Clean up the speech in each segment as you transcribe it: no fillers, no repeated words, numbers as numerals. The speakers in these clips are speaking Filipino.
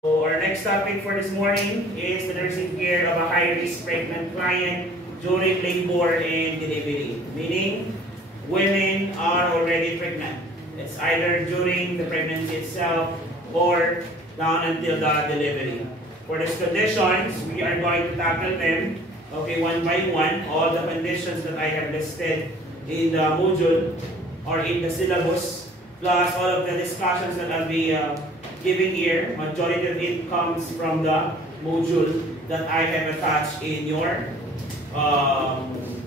So our next topic for this morning is the nursing care of a high-risk pregnant client during labor and delivery. Meaning, women are already pregnant. It's either during the pregnancy itself or down until the delivery. For these conditions, we are going to tackle them, okay, one by one, all the conditions that I have listed in the module or in the syllabus, plus all of the discussions that I'll be giving here. Majority of it comes from the module that I have attached in your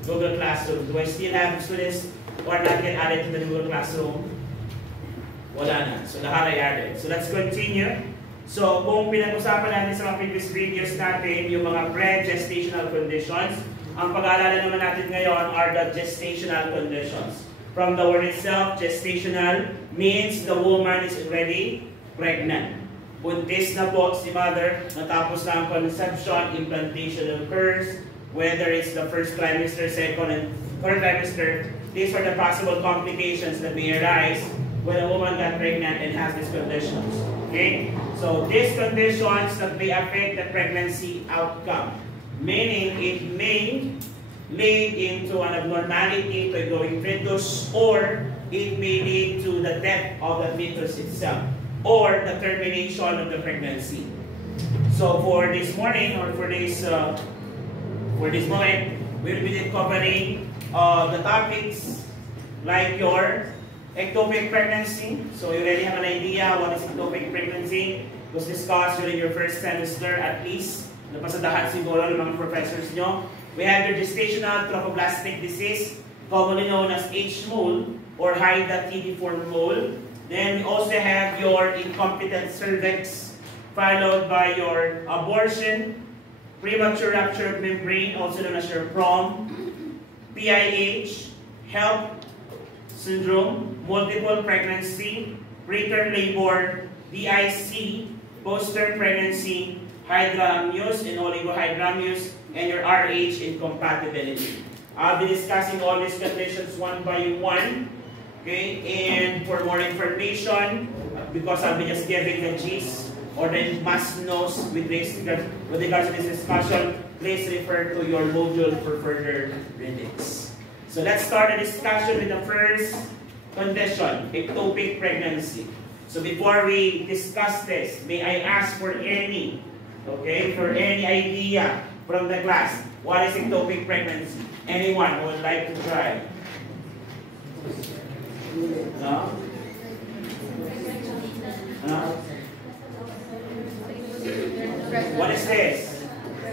Google Classroom. Do I still have students who are not yet added to the Google Classroom? Wala na. So lahat ay added. So let's continue. So kung pinag-usapan natin sa mga previous videos natin, yung mga pre-gestational conditions, ang pag-aalala naman natin ngayon are the gestational conditions. From the word itself, gestational means the woman is already pregnant. Buntis na po si mother, natapos na ang conception, implantation occurs, whether it's the first trimester, second and third trimester. These are the possible complications that may arise when a woman got pregnant and has these conditions. Okay? So these conditions that may affect the pregnancy outcome, meaning it may lead into an abnormality to a growing fetus, or it may lead to the death of the fetus itself, or the termination of the pregnancy. So for this morning, or for this moment, we'll be covering the topics like your ectopic pregnancy. So you already have an idea what is ectopic pregnancy. It was discussed during your first semester at least. Napasadahan siguro ng mga professors nyo. We have your gestational trophoblastic disease, commonly known as H-mole or Hydatidform mole. Then we also have your incompetent cervix, followed by your abortion, premature rupture of membrane, also known as your PROM, PIH, HELP syndrome, multiple pregnancy, preterm labor, DIC, post-term pregnancy, hydramnios and oligohydramnios, and your RH incompatibility. I'll be discussing all these conditions one by one. Okay, and for more information, because I'll be just giving the gist or the must-knows with regards to this discussion, please refer to your module for further readings. So let's start the discussion with the first condition, ectopic pregnancy. So before we discuss this, may I ask for any idea from the class, what is ectopic pregnancy? Anyone who would like to try? No? No? What is this?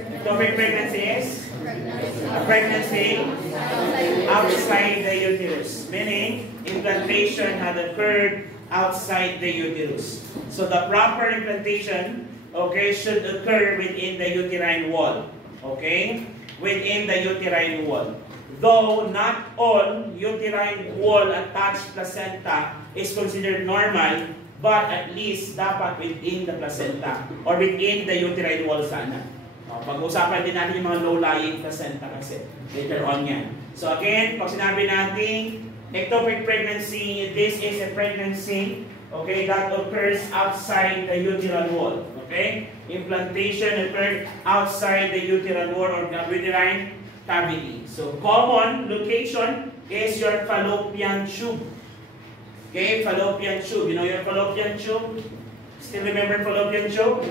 Ectopic pregnancy is? A pregnancy outside the uterus, meaning implantation had occurred outside the uterus. So the proper implantation, okay, should occur within the uterine wall. Okay? Within the uterine wall. Though not all uterine wall attached placenta is considered normal, but at least dapat within the placenta or within the uterine wall sana. Pag-usapan din natin yung mga low-lying placenta kasi later on yan. So again, pag sinabi natin ectopic pregnancy, this is a pregnancy, okay, that occurs outside the uterine wall. Okay? Implantation occurred outside the uterine wall or the uterine cavity. So common location is your fallopian tube. Okay, fallopian tube. You know your fallopian tube? Still remember fallopian tube?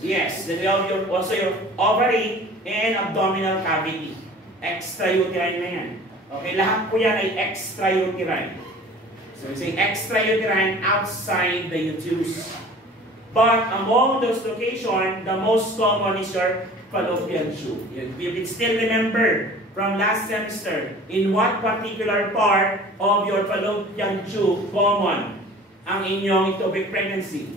Yes. Then you have also your ovary and abdominal cavity. Extrauterine na yan. Okay, lahat po yan ay extrauterine. So we say extrauterine outside the uterus. But among those locations, the most common is your fallopian tube. You can still remember from last semester in what particular part of your fallopian tube common ang inyong ectopic pregnancy?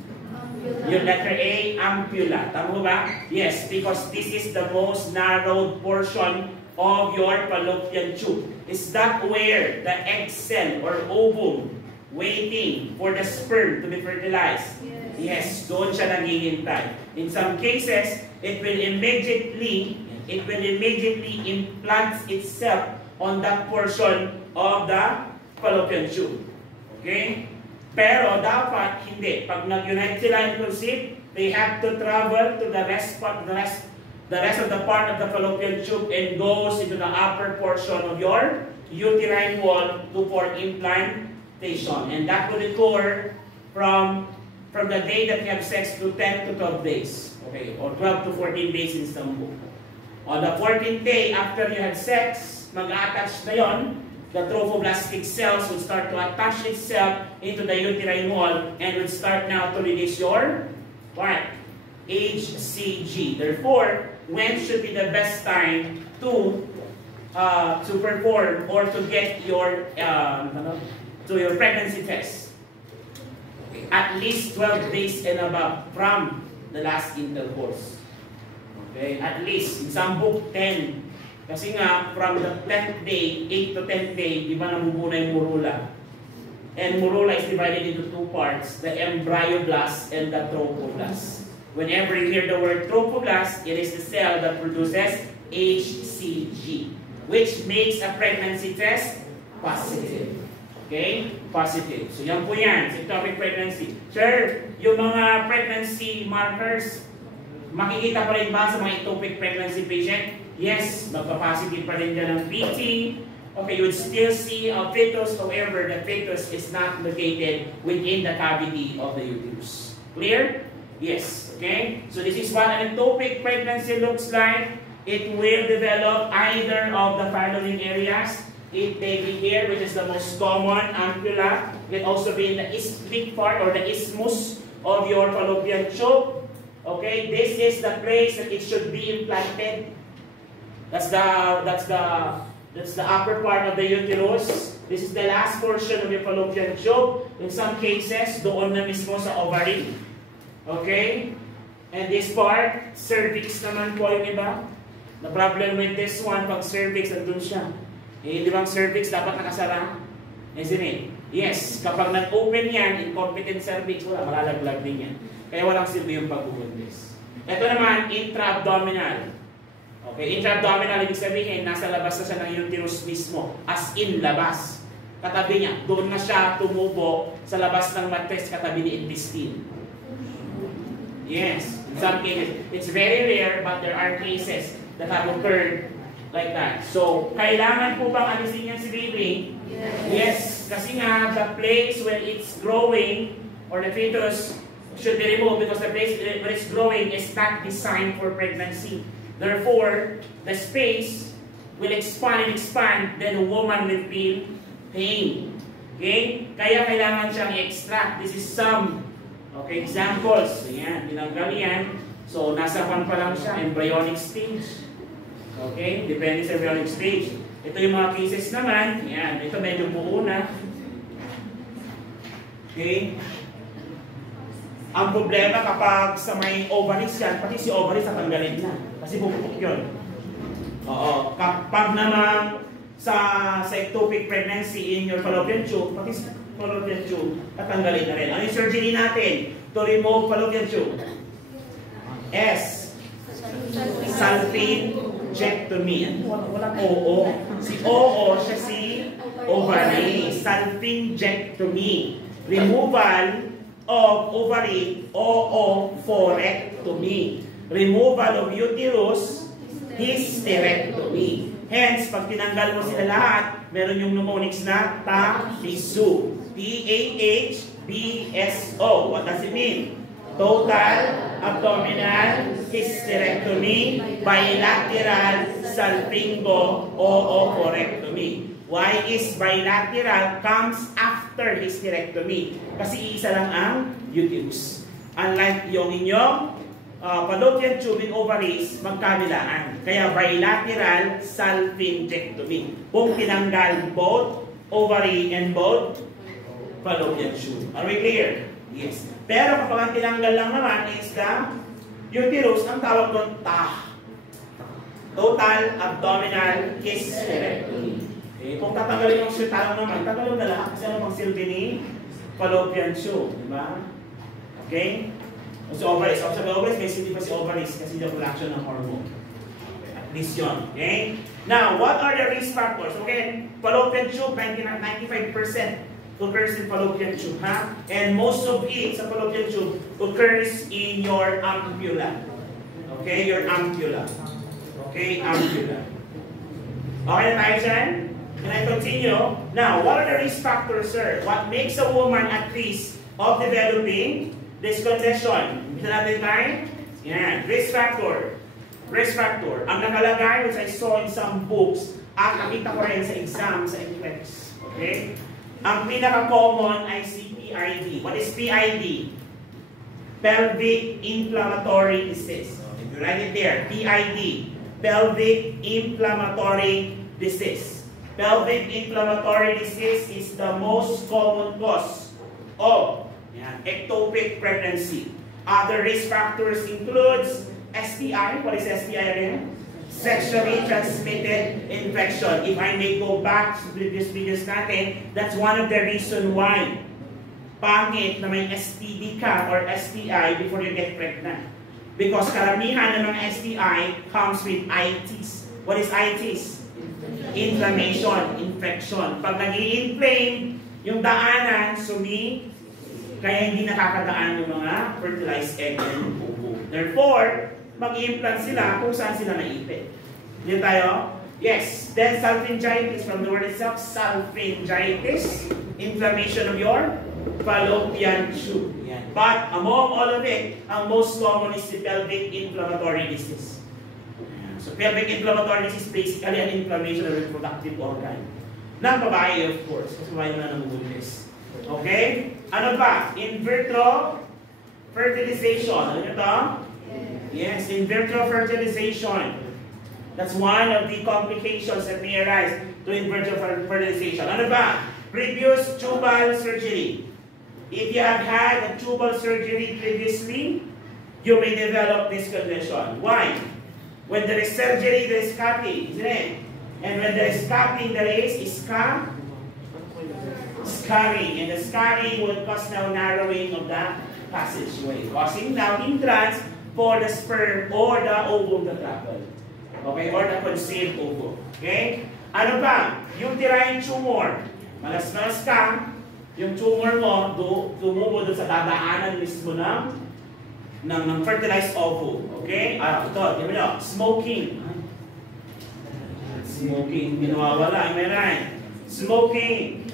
Your letter A, ampulla. Tama ba? Yes, because this is the most narrowed portion of your fallopian tube. Is that where the egg cell or ovum waiting for the sperm to be fertilized? Yes, doon siya naghihintay. In some cases, it will immediately implant itself on that portion of the fallopian tube. Okay? Pero dapat hindi. Pag nag-unite sila inclusive, they have to travel to the rest of the part of the fallopian tube and goes into the upper portion of your uterine wall to for implantation. And that will occur from the day that you have sex to 10 to 12 days. Okay, or 12 to 14 days in some book. On the 14th day after you had sex, mag-attach na yon. The trophoblastic cells will start to attach itself into the uterine wall and will start now to release your what? HCG. Therefore, when should be the best time to perform or to get your pregnancy test? At least 12 days and above from the last intercourse. Okay, at least in some book 10. Kasi nga, from the 10th day, 8 to 10th day, di ba namumuna yung morula? And morula is divided into two parts, the embryoblast and the trophoblast. Whenever you hear the word trophoblast, it is the cell that produces HCG, which makes a pregnancy test positive. Okay? Positive. So yan po yan, ectopic pregnancy. Sir, yung mga pregnancy markers, makikita pa rin ba sa mga ectopic pregnancy patient? Yes, magpa-positive pa rin dyan ng PT. Okay, you would still see a fetus, however, the fetus is not located within the cavity of the uterus. Clear? Yes. Okay? So this is what an ectopic pregnancy looks like. It will develop either of the following areas. It may be here, which is the most common, ampulla. It can also be in the isthmic part or the isthmus of your fallopian tube. Okay, this is the place that it should be implanted. That's the upper part of the uterus. This is the last portion of your fallopian tube. In some cases, doon na mismo sa ovary. Okay? And this part, cervix naman po yung iba. The problem with this one, pag cervix, andun siya. Eh, di bang cervix dapat nakasara? Isn't it? Yes, kapag nag-open yan, incompetent cervix, wala, malalaglag din yan. Kaya walang silbi yung pagbubuntis. Ito naman, intra-abdominal. Okay, intra-abdominal, ibig sabihin, nasa labas na siya ng uterus mismo. As in, labas. Katabi niya, doon na siya tumubo sa labas ng matres, katabi ni intestine. Yes, in some cases. It's very rare, but there are cases that have occurred like that. So, kailangan po bang alisin yan si baby? Yes. Kasi nga, the place where it's growing, or the fetus, should be removed because the place where it's growing is not designed for pregnancy. Therefore, the space will expand and expand, then the woman will feel pain. Okay? Kaya kailangan siyang i-extract. This is some examples. So, yan, tinanggal yan. So, nasa pan pa lang siya, embryonic stage. Okay? Depende sa embryonic stage. Ito yung mga cases naman. Yan, ito medyo buo na. Okay? Ang problema kapag sa may ovaries yan, pati si ovaries natanggalin na. Kasi bubukok yun. Oo. Kapag naman sa ectopic pregnancy in your fallopian tube, pati sa fallopian tube, tatanggalin na rin. Ano yung surgery natin to remove fallopian tube? S. Salpingectomy. Walang OO. Si OO siya si ovary. Salpingectomy. Removal of ovary, oophorectomy. Removal of uterus, hysterectomy. Hence, pag tinanggal mo sila lahat, meron yung mnemonics na TAHBSO. TAHBSO. What does it mean? Total abdominal hysterectomy, bilateral salpingo-oophorectomy. Why is bilateral comes after hysterectomy? Kasi isa lang ang uterus. Unlike yung inyong fallopian tube and ovaries, magkabilaan. Kaya bilateral salpingectomy. Kung tinanggal both ovary and both fallopian tube. Are we clear? Yes. Pero kapag ang tinanggal lang naman is the uterus, ang tawag doon TAH. Total abdominal hysterectomy. Okay. Kung tatanggalin yung sutalo naman, tatanggalin na lahat kasi ano pang silbi ni fallopian tube. Diba? Okay? So ovaries. So sa ovaries, may silbi pa si ovaries kasi yung production ng hormone. Okay. At least yun. Okay? Now, what are the risk factors? Okay, fallopian tube, 95% occurs in fallopian tube, ha? And most of it sa fallopian tube occurs in your ampulla. Okay, your ampulla. Okay, ampulla. Okay na tayo dyan? Can I continue? Now, what are the risk factors, sir? What makes a woman at risk of developing this condition? Ito natin tayo? Yan, risk factor. Risk factor. Ang nakalagay, which I saw in some books, at nakita ko rin sa exam, sa NCLEX. Okay? Ang pinaka-common ay si PID. What is PID? Pelvic Inflammatory Disease. So, if you write it there, PID. Pelvic Inflammatory Disease. Pelvic inflammatory disease is the most common cause of ectopic pregnancy. Other risk factors includes STI. What is STI again? Sexually transmitted infection. If I may go back to previous videos natin, that's one of the reasons why pangit na may STD ka or STI before you get pregnant. Because karamihan ng mga STI comes with itis. What is itis? Inflammation, infection. Pag nag-i-inflame yung daanan, kaya hindi nakakadaan yung mga fertilized egg and ovum. Therefore, mag-i-implant sila kung saan sila naipit. Yan tayo? Yes. Then salpingitis, from the word itself, salpingitis, inflammation of your fallopian tube. Yan. But among all of it, ang most common is the pelvic inflammatory disease. So pelvic inflammatory disease is basically an inflammation of the reproductive organ. Ng babae, of course. Kasi babae na namubuntis. Okay? Ano ba? In vitro fertilization. Ano nyo to? Yes, in vitro fertilization. That's one of the complications that may arise to in vitro fertilization. Ano ba? Previous tubal surgery. If you have had a tubal surgery previously, you may develop this condition. Why? When there is surgery, there is cutting, isn't it? And when there is cutting, there is scarring. And the scarring will cause now narrowing of the passageway, causing now hindrance for the sperm or the ovum to travel. Okay? Or the conceived ovum. Okay? Ano ba? Uterine tumor. Malas-malas ka, yung tumor mo, tumubo doon sa dadaanan mismo ng fertilized ovum. Okay? Ito, di ba nyo? Smoking. Smoking, binawawala. Am I right? Smoking.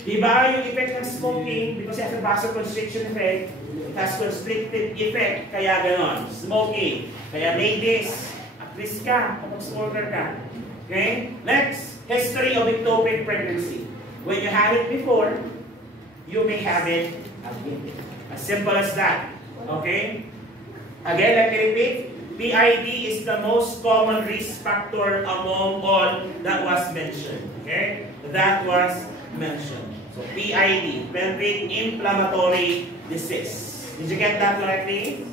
Diba yung effect ng smoking, because it has a vasoconstriction effect, it has constrictive effect, kaya ganon. Smoking. Kaya ladies, at least ka, kapag smoker ka. Okay? Next, history of ectopic pregnancy. When you had it before, you may have it again. As simple as that. Okay? Again, let me repeat. PID is the most common risk factor among all that was mentioned. Okay? That was mentioned. So, PID, pelvic inflammatory disease. Did you get that correctly?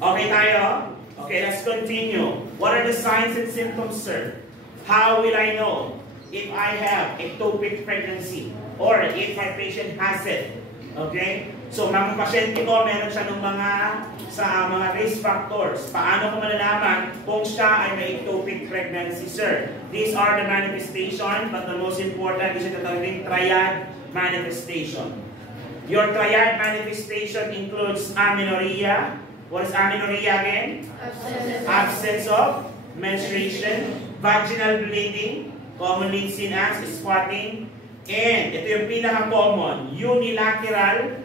Okay tayo? Okay, let's continue. What are the signs and symptoms, sir? How will I know if I have ectopic pregnancy or if my patient has it? Okay? So, mga pasyente ko, meron siya ng mga risk factors. Paano ko malalaman kung siya ay may ectopic pregnancy, sir? These are the manifestation, but the most important is the triad manifestation. Your triad manifestation includes amenorrhea. What is amenorrhea again? Absence of menstruation, vaginal bleeding, commonly seen as spotting, and ito yung pinaka-common, unilateral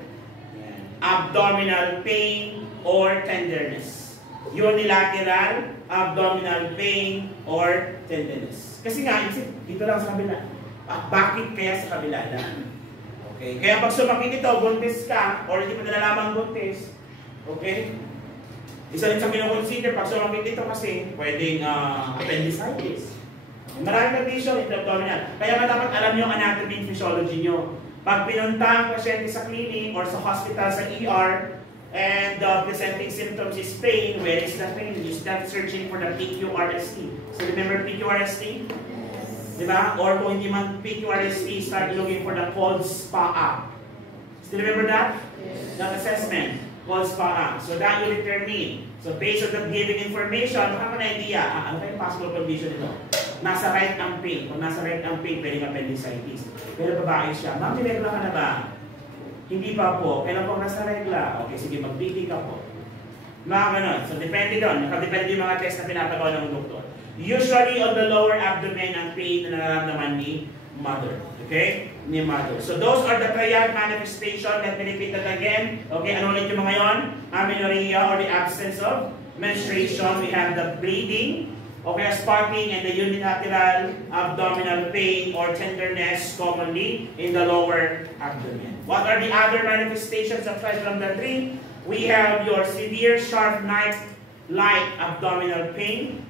abdominal pain or tenderness. Unilateral abdominal pain or tenderness. Kasi nga, dito lang sa kabila. Bakit kaya sa kabila lang? Okay? Kaya pag sumakit ito, buntis ka, or hindi mo nalalamang buntis, okay? Isa rin sa kinoconsider, pag sumakit ito kasi, pwedeng appendicitis. Maraming condition in the abdominal. Kaya nga dapat alam nyo ang anatomy and physiology nyo. Pag pinunta ang pasyente sa clinic or sa hospital sa ER and the presenting symptoms is pain, where is the pain? You start searching for the PQRST. So remember PQRST? Yes. Diba? Or kung hindi man PQRST, start looking for the cold SPA. Still remember that? Yes. That assessment, cold SPA. So that will determine. So based on the given information, have an idea. Ano kayong possible condition ito? nasa right ang pain. Kung nasa right ang pain, pwedeng appendicitis. Pero babae siya, ma'am, may regla ka na ba? Hindi pa po. Kailan po nasa regla? Okay, sige, mag-PT ka po. Mga ganon. So, depende doon. Nakadepende yung mga test na pinapagawa ng doktor. Usually, on the lower abdomen, ang pain na nararamdaman ni mother. Okay? Ni mother. So, those are the triad manifestation. Let me repeat that again. Okay, ano ulit yung mga yon? Amenorrhea or the absence of menstruation. We have the bleeding, okay, spotting, and the unilateral abdominal pain or tenderness commonly in the lower abdomen. What are the other manifestations aside from the three? We have your severe sharp knife-like abdominal pain.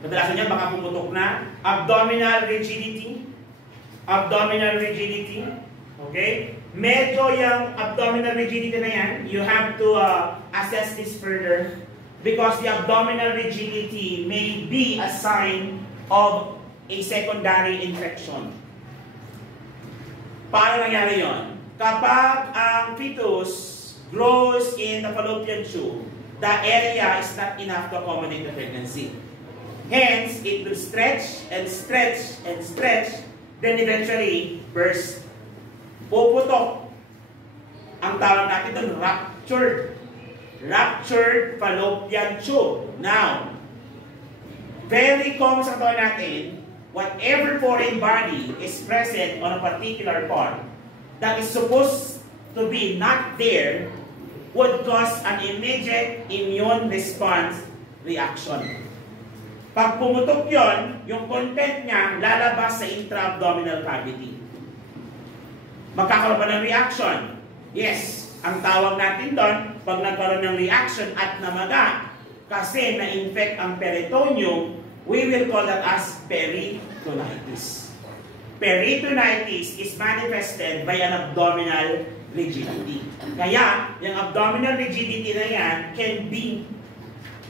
Kadalasan niya baka pumutok na. Abdominal rigidity. Abdominal rigidity. Okay? Medyo yung abdominal rigidity na yan, you have to assess this further because the abdominal rigidity may be a sign of a secondary infection. Paano nangyari yon? Kapag ang fetus grows in the fallopian tube, the area is not enough to accommodate the pregnancy. Hence, it will stretch and stretch and stretch, then eventually burst. Puputok. Ang tawag natin doon, ruptured. Ruptured fallopian tube. Now, very common sa katawan natin, whatever foreign body is present on a particular part that is supposed to be not there would cause an immediate immune response reaction. Pag pumutok yon, yung content niya lalabas sa intra-abdominal cavity. Magkakaroon pa ng reaction. Yes, ang tawag natin doon, pag nagkaroon ng reaction at namaga, kasi na-infect ang peritoneum, we will call that as peritonitis. Peritonitis is manifested by an abdominal rigidity. Kaya, yung abdominal rigidity na yan can be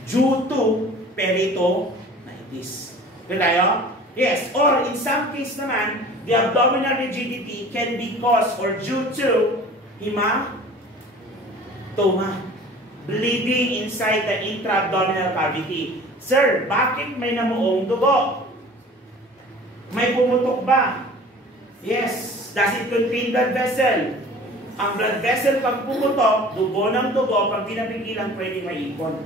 due to peritonitis. Okay tayo? Yes, or in some case naman, the abdominal rigidity can be caused or due to hematoma, bleeding inside the intra-abdominal cavity. Sir, bakit may namuong dugo? May pumutok ba? Yes. Does it contain blood vessel? Ang blood vessel pag pumutok, dugo ng dugo, pag pinapigilan, pwede maipon.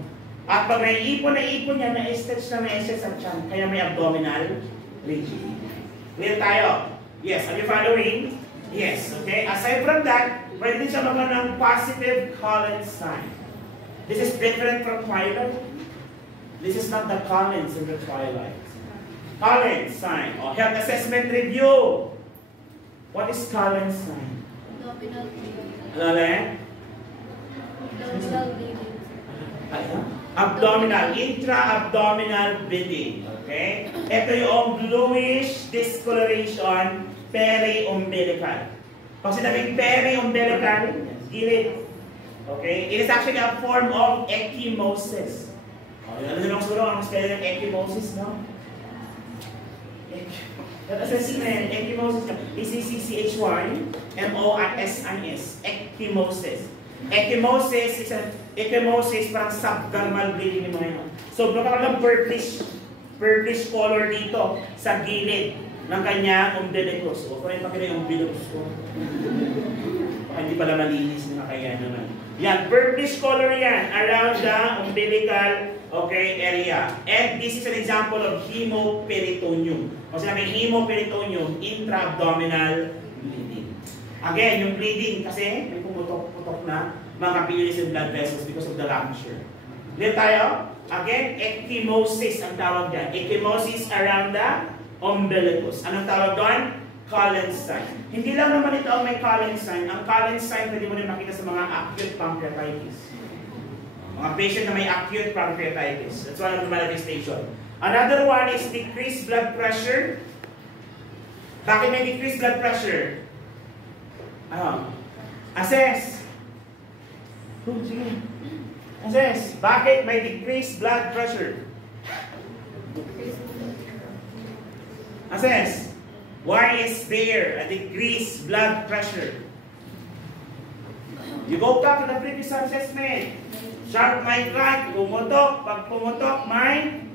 At pag may ipon na ipon yan, na-stretch na may-stretch ang tiyan, kaya may abdominal rigidity. Clear tayo? Yes. Are you following? Yes. Okay. Aside from that, pwede din siya magkaroon ng positive Collins sign. This is different from twilight. This is not the Collins in the twilight. Collins sign or health assessment review. What is Collins sign? Abdominal bleeding. Ano yan? Abdominal bleeding. Abdominal, intra-abdominal bleeding. Okay? Ito yung bluish discoloration peri-umbilical. Pag sinabing peri-umbilical, gilid. Okay? It is actually a form of ecchymosis. Ano naman siguro ang spelling ng ecchymosis, no? That assessment, ecchymosis, E-C-C-C-H-Y-M-O-S-I-S, ecchymosis. Ecchymosis, parang subdermal bleeding yung mga yun. So, magkakaroon ng purplish color dito sa gilid ng kanyang umbilicus. O, kung pakita yung umbilicus ko. Baka hindi pala malinis na kaya naman. Yan, purplish color yan around the umbilical, okay, area. And this is an example of hemoperitoneum. Kung sinabi hemoperitoneum, intra-abdominal bleeding. Again, yung bleeding kasi may pumutok-putok na mga capillaries and blood vessels because of the rupture. Clear tayo? Again, ecchymosis ang tawag dyan. Ecchymosis around the umbilicus. Anong tawag doon? Collins sign. Hindi lang naman ito ang may Collins sign. Ang Collins sign pwede mo rin makita sa mga acute pancreatitis. Mga patient na may acute pancreatitis. That's one of the manifestation. Another one is decreased blood pressure. Bakit may decreased blood pressure? Assess. Sige. Assess. Bakit may decreased blood pressure? Assess. Why is there a decreased blood pressure? You go back to the previous assessment. Sharp mind right, pumutok. Pag pumutok, mind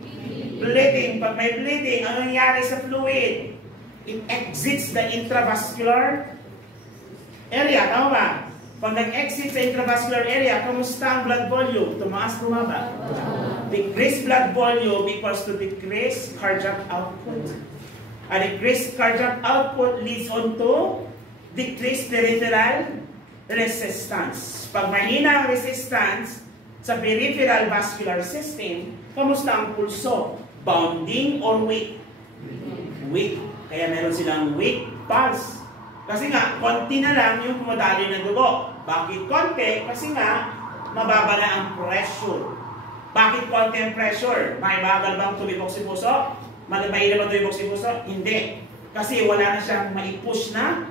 Bleeding. Pag may bleeding, ano nangyari sa fluid? It exits the intravascular area. Tama ba? Pag nag-exit sa intravascular area, kamusta ang blood volume? Tumaas, bumaba? Decreased blood volume equals to decreased cardiac output. A decreased cardiac output leads on to decreased peripheral resistance. Pag mahina ang resistance sa peripheral vascular system, kamusta ang pulso? Bounding or weak? Weak. Kaya meron silang weak pulse. Kasi nga, konti na lang yung kumadali ng dugo. Bakit konti? Kasi nga, mababa na ang pressure. Bakit konti ang pressure? May bagal bang tumibok si puso? Mahina bang tumibok si puso? Hindi. Kasi wala na siyang mai-push na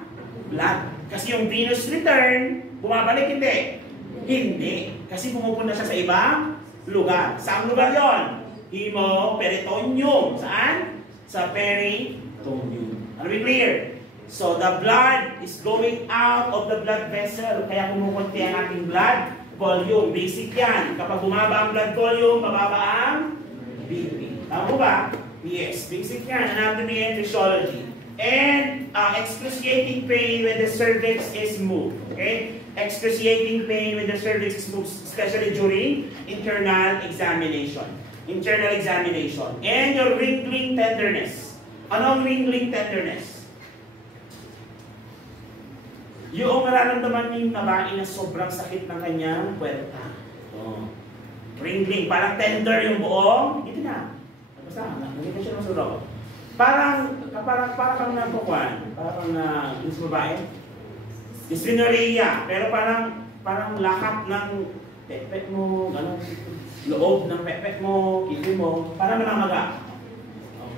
blood. Kasi yung venous return, bumabalik hindi? Hindi. Kasi pumupunta siya sa ibang lugar. Saan lugar yon? Hemo-peritoneum. Saan? Sa peritoneum. Are we clear? So the blood is going out of the blood vessel. Kaya kumukunti ang ating blood volume. Basic yan. Kapag bumaba ang blood volume, mababa ang BP. Tama ba? Yes. Basic yan. Anatomy and physiology. And excruciating pain when the cervix is moved. Okay? Excruciating pain when the cervix is moved, especially during internal examination. Internal examination. And your wrinkling tenderness. Anong wrinkling tenderness? Yung mararamdaman yung babae na sobrang sakit ng kanyang puwerta. Oh. Wrinkling. Parang tender yung buong. Ito na. Basta, hindi ko siya masurok. Parang kang nagkukuhan. Parang yung babae. Dysmenorrhea. Pero parang lahat ng pepet mo, loob ng pepet mo, kipi mo, parang namamaga.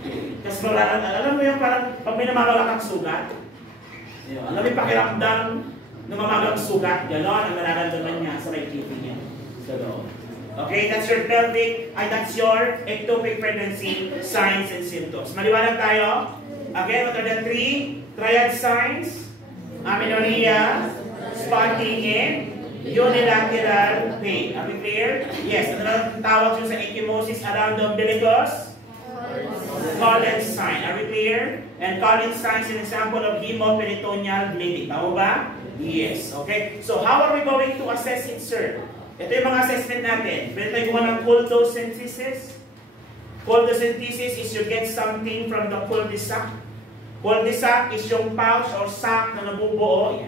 Okay. Kasi alam mo yung parang pag may namamaga kang sugat, alam mo yung pakiramdam namamagang sugat, gano'n ang nararamdaman niya sa may kipi niya. Sa loob. Okay, that's your that's your ectopic pregnancy signs and symptoms. Maliwanag tayo? Again, what are the three triad signs? Amenorrhea, spotting, and unilateral pain. Are we clear? Yes. Ano na tawag yun sa ecchymosis around the umbilicus? Collins sign. Are we clear? And Collins sign is an example of hemoperitoneal bleeding. Tama ba? Yes. Okay. So how are we going to assess it, sir? Ito yung mga assessment natin. Pwede tayo gumawa ng coldosynthesis. Coldosynthesis is you get something from the cul-de-sac. Cul-de-sac is yung pouch or sac na nabubuo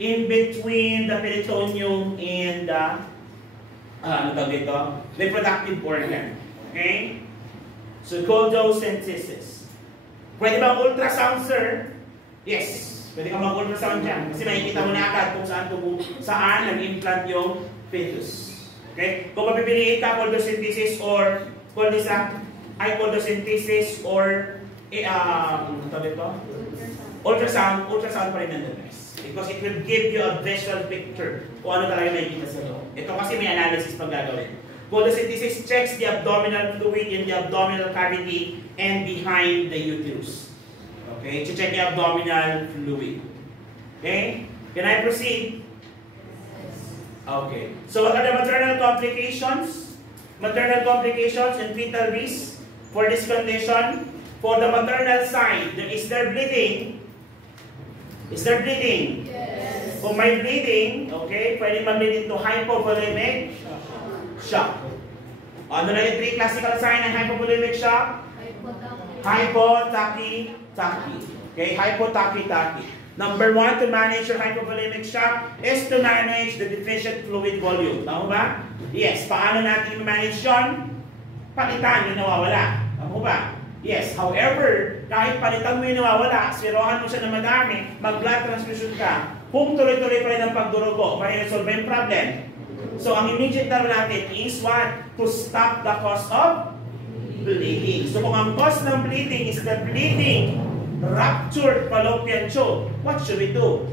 in between the peritoneum and the reproductive organ. Okay? So coldosynthesis. Pwede ba ultrasound, sir? Yes. Pwede ka mag-ultrasound dyan. Kasi makikita mo na agad kung saan nag-implant yung fetus. Okay? Kung mapipiliin ka, coldosynthesis or cul-de-sac, ay coldosynthesis or ultrasound pa rin ang the best. Because it will give you a visual picture kung ano talaga makikita sa loob. Ito kasi may analysis pag gagawin. Coldosynthesis checks the abdominal fluid in the abdominal cavity and behind the uterus. Okay? Check the abdominal fluid. Okay? Can I proceed? Okay. So what are the maternal complications? Maternal complications and fetal risk for this condition. For the maternal side, is there bleeding? Is there bleeding? Yes. Kung may bleeding, okay, pwede mag-lead into hypovolemic shock. Ano na yung three classical sign ng hypovolemic shock? Hypotachy. Okay, hypotachy. Number one, to manage your hypovolemic shock is to manage the deficient fluid volume. Tama ba? Yes. Paano natin i-manage yun? Palitan yung nawawala. Tama ba? Yes. However, kahit palitan mo yung nawawala, sirohan mo siya na madami, mag-blood transfusion ka, kung tuloy-tuloy pa rin ang pagdurugo, ma-resolve yung problem. So, ang immediate na natin is what? To stop the cause of bleeding. So, kung ang cause ng bleeding is the bleeding ruptured fallopian tube, what should we do?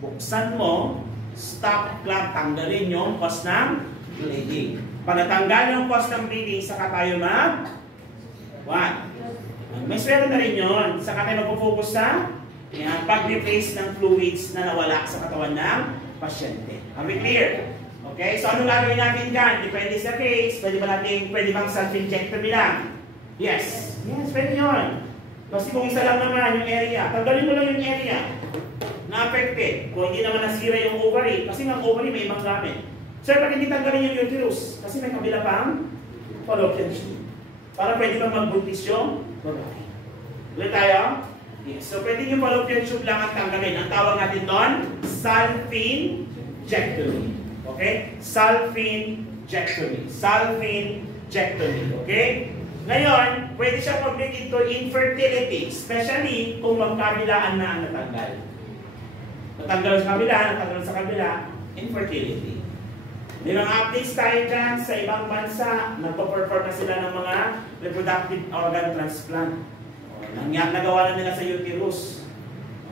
Buksan mo, stop clot, tanggalin yung cause ng bleeding. Pag natanggal yung cause ng bleeding, saka tayo what? May swero na rin yun. Saka tayo magpo-focus sa pag-replace ng fluids na nawala sa katawan ng pasyente. Are we clear? Okay, so anong gagawin natin dyan? Depende sa case. Pwede bang self-injectomy lang? Yes. Yes, pwede yun. Kasi kung isa lang naman yung area, tanggalin mo lang yung area na affected. Kung hindi naman nasira yung ovary, kasi ang ovary may ibang gamit. Sir, pag hindi tanggalin yung uterus, kasi may kabila pang fallopian tube. Para pwede bang magbuntis yung babae. Ulit tayo? Yes. So pwede yung fallopian tube lang ang tanggalin. Ang tawag natin doon, salpingectomy. Okay? Salpingectomy. Salpingectomy. Okay? Ngayon, pwede siya mag-lead into infertility, especially kung magkabilaan na ang natanggal. Natanggal sa kabila, infertility. May mga updates tayo dyan sa ibang bansa, nagpo-perform na sila ng mga reproductive organ transplant. Nagawa na nila sa uterus.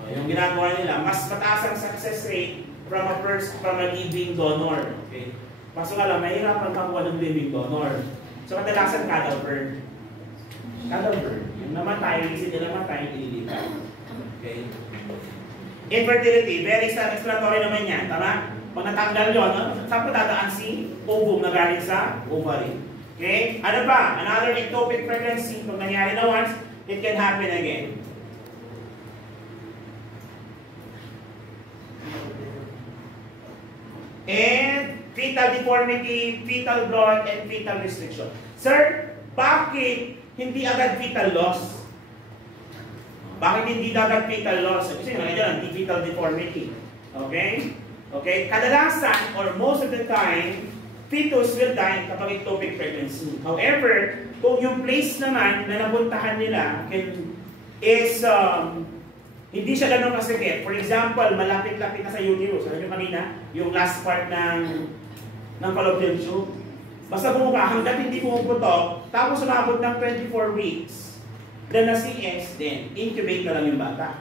Yung ginagawa nila, mas mataas ang success rate from a living donor. Okay? Paso nga lang, mahirapan makuha ng living donor. So, kadalasan cadaver. Yung namatay, isip nila namatay, ililipat. Okay? Infertility, very explanatory naman yan. Tama? Pag natanggal yun, saan pa dadaan si ovum na galing sa ovary? Okay? Ano pa? Another ectopic pregnancy. Kung nangyari na once, it can happen again. And fetal deformity, fetal growth, and fetal restriction. Sir, bakit hindi agad fetal loss? Bakit hindi agad fetal loss? Kasi nangyayari, fetal deformity. Okay? Okay? Kadalasan, or most of the time, fetus will die kapag ectopic pregnancy. However, kung yung place naman na nabuntahan nila is hindi siya ganun kasakit. For example, malapit-lapit na sa uterus. Alam niyo kanina, yung last part ng fallopian tube. Basta bumuka, hanggang hindi pumuputok, tapos umabot ng 24 weeks, then na CS, then incubate na lang yung bata.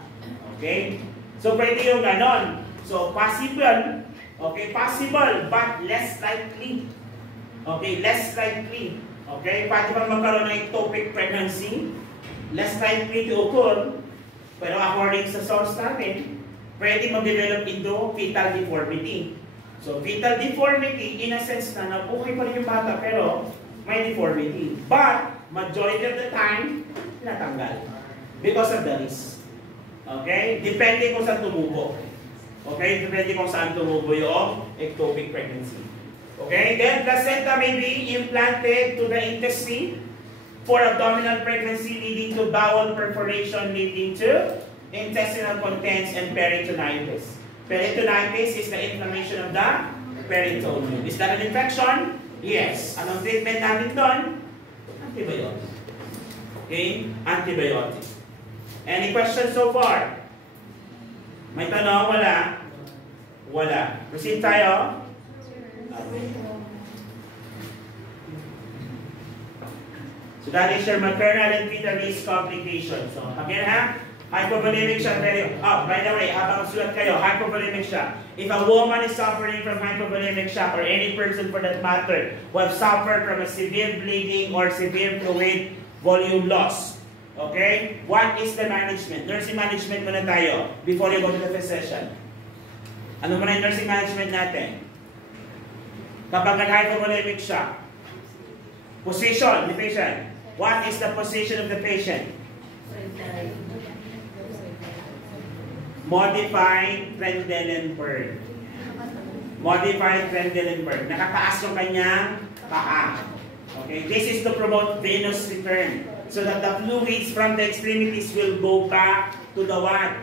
Okay? So, pwede yung ganon. So, possible, okay, possible, but less likely. Okay, less likely. Okay, pwede bang magkaroon ng ectopic pregnancy? Less likely to occur. Pero according sa source natin, pwede mag-develop into fetal deformity. So, fetal deformity, in a sense na nabuhay pa rin yung bata, pero may deformity. But, majority of the time, tinatanggal. Because of the risk. Okay? Depende kung saan tumubo. Okay? Depende kung saan tumubo yung ectopic pregnancy. Okay? Then, placenta may be implanted to the intestine for abdominal pregnancy leading to bowel perforation leading to intestinal contents and peritonitis. Peritonitis is the inflammation of the peritoneum. Is that an infection? Yes. Anong treatment natin doon? Antibiotic. Okay? Antibiotic. Any questions so far? May tanong? Wala? Wala. Proceed tayo. So that is your maternal and fetal risk complication. So again ha, hypovolemic siya. By the way, habang sulat kayo, hypovolemic siya. If a woman is suffering from hypovolemic shock, or any person for that matter, who have suffered from a severe bleeding or severe fluid volume loss, okay? What is the management? Nursing management muna tayo before you go to the physician. Ano muna yung nursing management natin? Kapag nag-hypovolemic shock, position, the patient. What is the position of the patient? Modified Trendelenburg. Modified Trendelenburg. Nakataas yung kanyang paa. Okay, this is to promote venous return, so that the fluids from the extremities will go back to the what?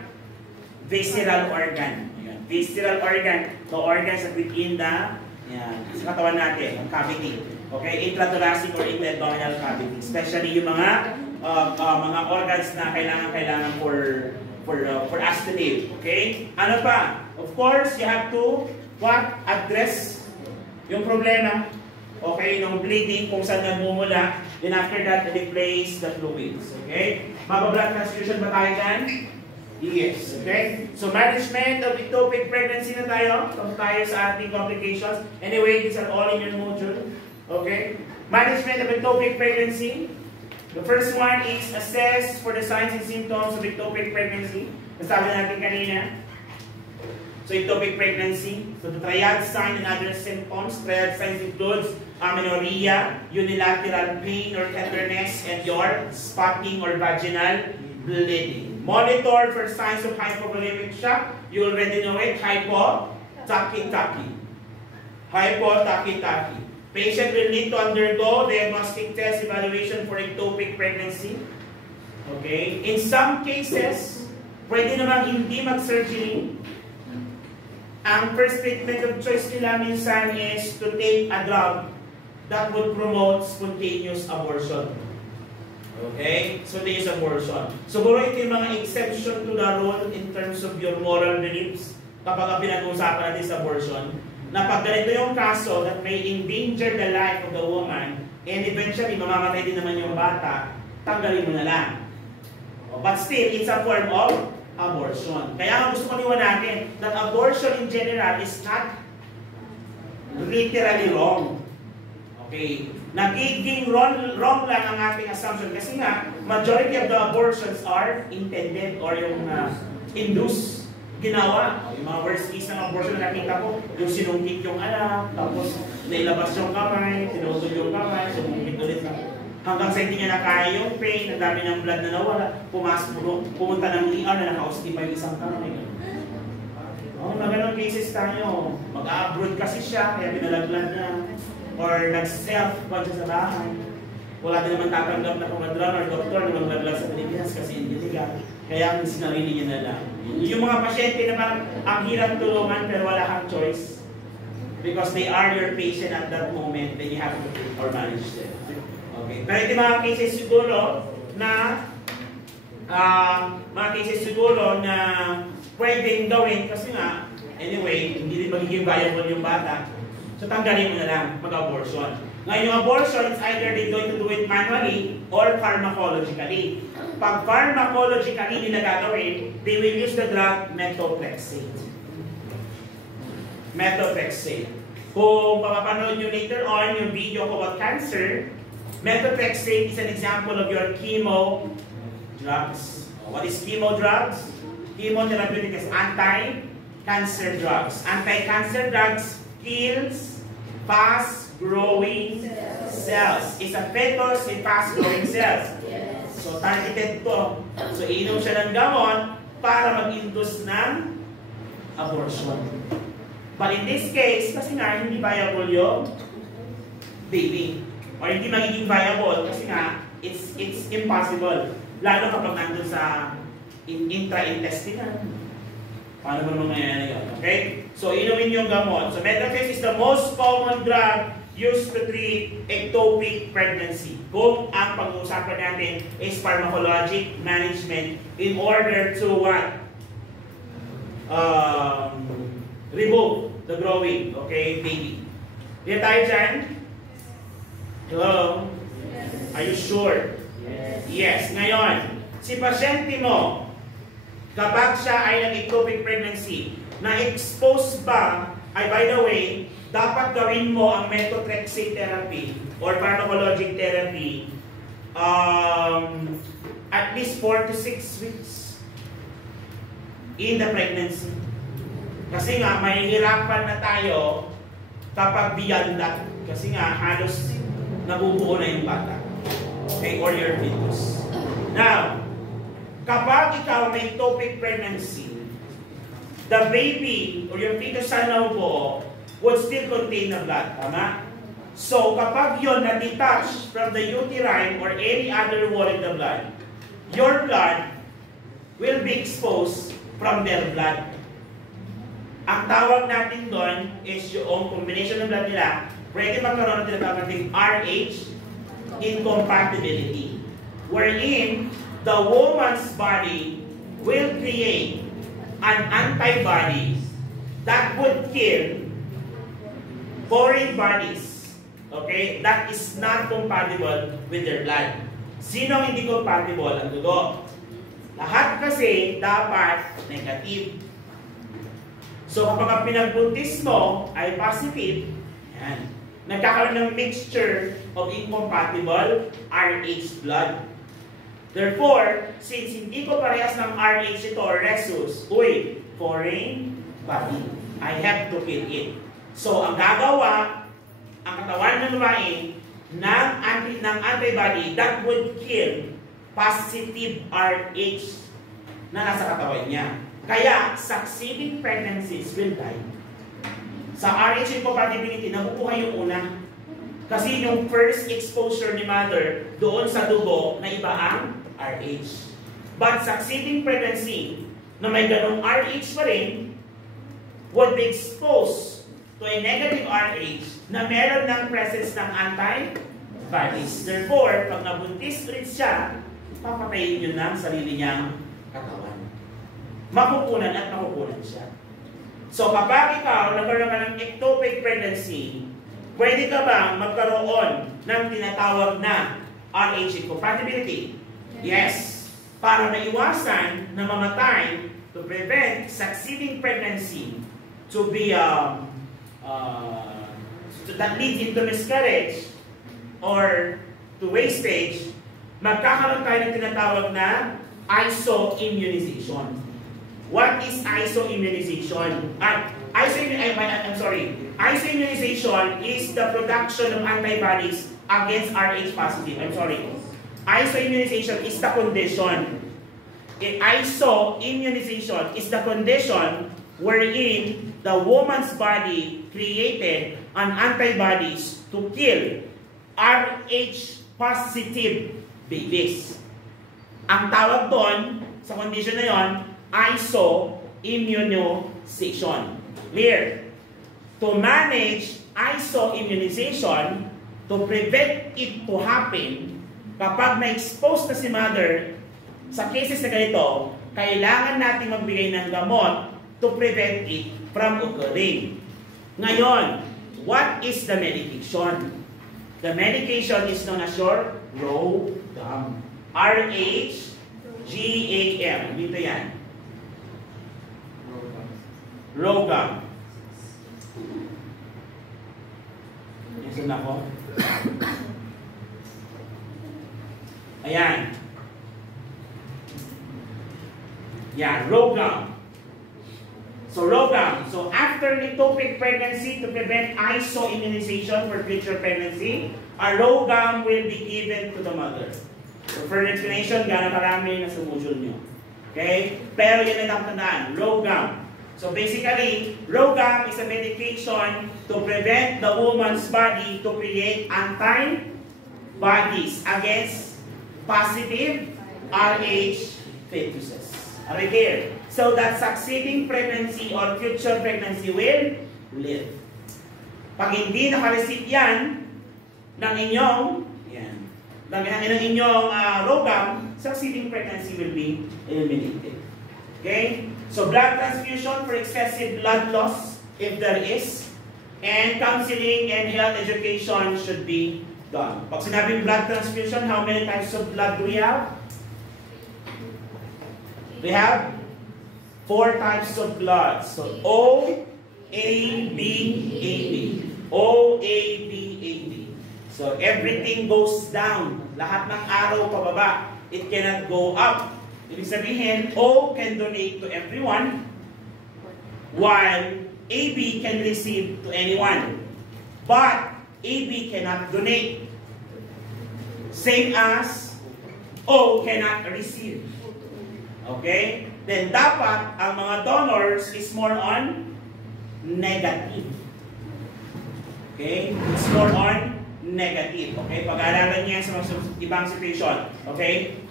Visceral organ. Visceral organ, the organs that within the sa katawan natin, ang cavity. Okay, intrathoracic or intra-abdominal cavity. Especially yung mga organs na kailangan for us to live. Okay? Ano pa? Of course, you have to address yung problema. Okay, yung bleeding kung saan nagmumula. Then after that, replace the fluids. Okay? Mabablood transfusion ba tayo dyan? Yes. Okay? So, management of ectopic pregnancy na tayo. Kung tayo sa ating complications. Anyway, these are all in your module. Okay? Management of ectopic pregnancy. The first one is assess for the signs and symptoms of ectopic pregnancy. Nasabi natin kanina. So ectopic pregnancy. So the triad sign and other symptoms. Triad signs includes amenorrhea, unilateral pain or tenderness, and your spotting or vaginal bleeding. Monitor for signs of hypovolemic shock. You already know it. Hypo-tachy-tachy. Hypo-tachy-tachy. Patient will need to undergo diagnostic test evaluation for ectopic pregnancy. Okay? In some cases, pwede namang hindi mag-surgery. Ang first treatment of choice nila minsan is to take a drug that would promote spontaneous abortion. Okay? Spontaneous abortion. Siguro ito yung mga exception to the rule in terms of your moral beliefs kapag pinag-uusapan natin sa abortion. Na pag ganito yung kaso that may endanger the life of the woman and eventually mamamatay din naman yung bata, tanggalin mo na lang. But still, it's a form of abortion. Kaya gusto ko liwanagan that abortion in general is not literally wrong. Okay? Nagiging wrong lang ang ating assumption kasi nga, majority of the abortions are intended or yung induced. Ginawa. Yung mga worst case ng abortion na nakita ko, yung sinungkit yung anak, tapos nailabas yung kamay, sinusod yung kamay, sinungkit ulit na. Hanggang sa hindi niya nakaya yung pain, ang dami ng blood na nawala, pumunta ng ER na naka-hosti pa yung isang kamay. Mga ganong cases tayo. Mag-abroad kasi siya, kaya pinalaglag niya. Or nag-self pa siya sa bahay. Wala din naman tatanggap na kumadron or doktor na maglaglag sa Pilipinas kasi hindi legal. Kaya ang sinarili niya na lang. Yung mga pasyente na parang ang hirap tulungan pero wala kang choice. Because they are your patient at that moment, then you have to treat or manage them. Okay. Pero ito mga cases siguro na pwedeng gawin kasi nga, anyway, hindi rin magiging viable yung bata. So tanggalin mo na lang, mag-abortion. Ngayon yung abortion, it's either they're going to do it manually or pharmacologically. Pag pharmacologically nila gagawin, they will use the drug methotrexate. Methotrexate. Kung papapanood nyo later on yung video ko about cancer, methotrexate is an example of your chemo drugs. What is chemo drugs? Chemotherapeutic is anti-cancer drugs. Anti-cancer drugs kills fast-growing cells. It's a fetus in fast-growing cells. So, targeted to. So, inom siya ng gamot para mag-induce ng abortion. But in this case, kasi nga, hindi viable yung baby. Or hindi magiging viable kasi nga, it's impossible. Lalo kapag nandun sa intra-intestinal. Paano ba mangyayari yun? Okay? So, inumin yung gamot. So, methotrexate is the most common drug used to treat ectopic pregnancy. Kung ang pag-uusapan natin is pharmacologic management in order to what? Remove the growing, okay, baby. Diyan tayo dyan? Hello? Are you sure? Yes. Ngayon, si pasyente mo, kapag siya ay nag-ectopic pregnancy, na-expose ba, ay by the way, dapat gawin mo ang methotrexate therapy or pharmacologic therapy at least 4 to 6 weeks in the pregnancy. Kasi nga, mahihirapan na tayo kapag beyond that. Kasi nga, halos nabubuo na yung bata. Okay, or your fetus. Now, kapag ikaw may ectopic pregnancy, the baby or your fetus sa naubo would still contain the blood. Tama? So, kapag yun na-detach from the uterine or any other wall in the blood, your blood will be exposed from their blood. Ang tawag natin doon is yung combination ng blood nila, pwede magkaroon ng tinatawag natin RH incompatibility, wherein the woman's body will create an antibody that would kill foreign bodies, okay, that is not compatible with their blood. Sino ang hindi compatible? Ang dugo. Lahat kasi dapat negative. So kapag ang pinagbuntis mo ay positive, yan, nagkakaroon ng mixture of incompatible RH blood. Therefore, since hindi ko parehas ng RH ito or rhesus, foreign body. I have to kill it. So, ang gagawa, ang katawan ng babae, ng antibody that would kill positive RH na nasa katawan niya. Kaya, succeeding pregnancies will die. Sa RH incompatibility, nakukuha yung una. Kasi yung first exposure ni mother doon sa dugo na iba ang RH. But succeeding pregnancy na may ganong RH pa rin would be exposed to a negative RH na meron ng presence ng antibodies. Therefore, pag nabuntis ulit siya, papatayin yun ng sarili niyang katawan. Makukunan at makukunan siya. So kapag ikaw nagkaroon ka ng ectopic pregnancy, pwede ka bang magkaroon ng tinatawag na RH incompatibility? Yes. Para maiwasan na mamatay, to prevent succeeding pregnancy to be that leads into miscarriage or to wastage, magkakaroon tayo ng tinatawag na isoimmunization. What is isoimmunization? Isoimmunization is the production of antibodies against RH positive. Isoimmunization is the condition. Isoimmunization is the condition wherein the woman's body created an antibodies to kill RH positive babies. Ang tawag doon sa condition na yon, isoimmunization. Clear? To manage isoimmunization, to prevent it to happen, kapag na-expose na si mother sa cases na ganito, kailangan natin magbigay ng gamot to prevent it from occurring. Ngayon, what is the medication? The medication is known as your RhoGAM. R-H-G-A-M. Dito yan. RhoGAM. Listen ako. Ayan. Yan, RhoGAM. So, RhoGAM. So, after ectopic pregnancy, to prevent isoimmunization for future pregnancy, a RhoGAM will be given to the mother. So, for explanation, gano'ng karami na sa module nyo. Okay? Pero yun ang tandaan, RhoGAM. So, basically, RhoGAM is a medication to prevent the woman's body to create antibodies against positive RH fetuses. Are we clear? So that succeeding pregnancy or future pregnancy will live. Pag hindi naka-receive yan ng inyong RhoGAM, succeeding pregnancy will be eliminated. Okay? So blood transfusion for excessive blood loss, if there is, and counseling and health education should be done. Pag sinabing blood transfusion, how many types of blood do we have? We have 4 types of blood. So O, A, B, A, B. O, A, B, A, B. So everything goes down. Lahat ng arrow pababa. It cannot go up. Ibig sabihin, O can donate to everyone, while AB can receive to anyone. But AB cannot donate. Same as O cannot receive. Okay? Then dapat ang mga donors is more on negative. Okay? It's more on negative. Okay? Pag-aaralan niya sa ibang situation. Okay?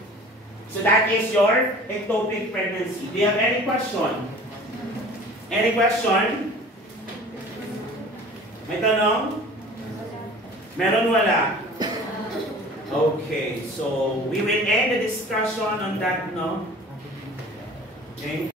So that is your ectopic pregnancy. Do you have any question? Any question? May tanong? Meron wala? Okay, so we will end the discussion on that, no? Okay.